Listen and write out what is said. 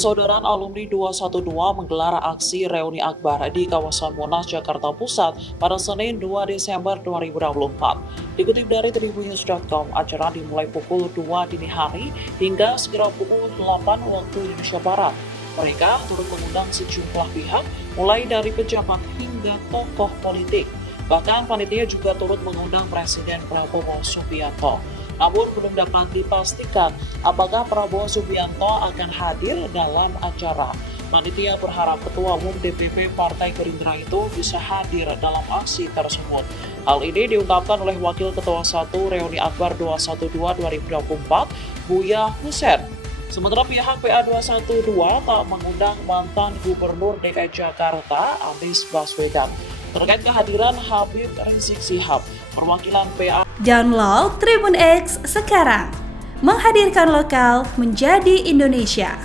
Persaudaraan Alumni 212 menggelar aksi reuni akbar di kawasan Monas, Jakarta Pusat pada Senin 2 Desember 2024. Dikutip dari tribunnews.com, acara dimulai pukul 2 dini hari hingga sekira pukul 8 waktu Indonesia Barat. Mereka turut mengundang sejumlah pihak, mulai dari pejabat hingga tokoh politik. Bahkan panitia juga turut mengundang Presiden Prabowo Subianto. Namun belum dapat dipastikan apakah Prabowo Subianto akan hadir dalam acara. Panitia berharap Ketua Umum DPP Partai Gerindra itu bisa hadir dalam aksi tersebut. Hal ini diungkapkan oleh Wakil Ketua 1 Reuni Akbar 212 2024, Buya Husein. Sementara pihak PA 212 tak mengundang mantan Gubernur DKI Jakarta, Anies Baswedan. Terkait kehadiran Habib Rizik Syihab, perwakilan PA. Download Tribun X sekarang, menghadirkan lokal menjadi Indonesia.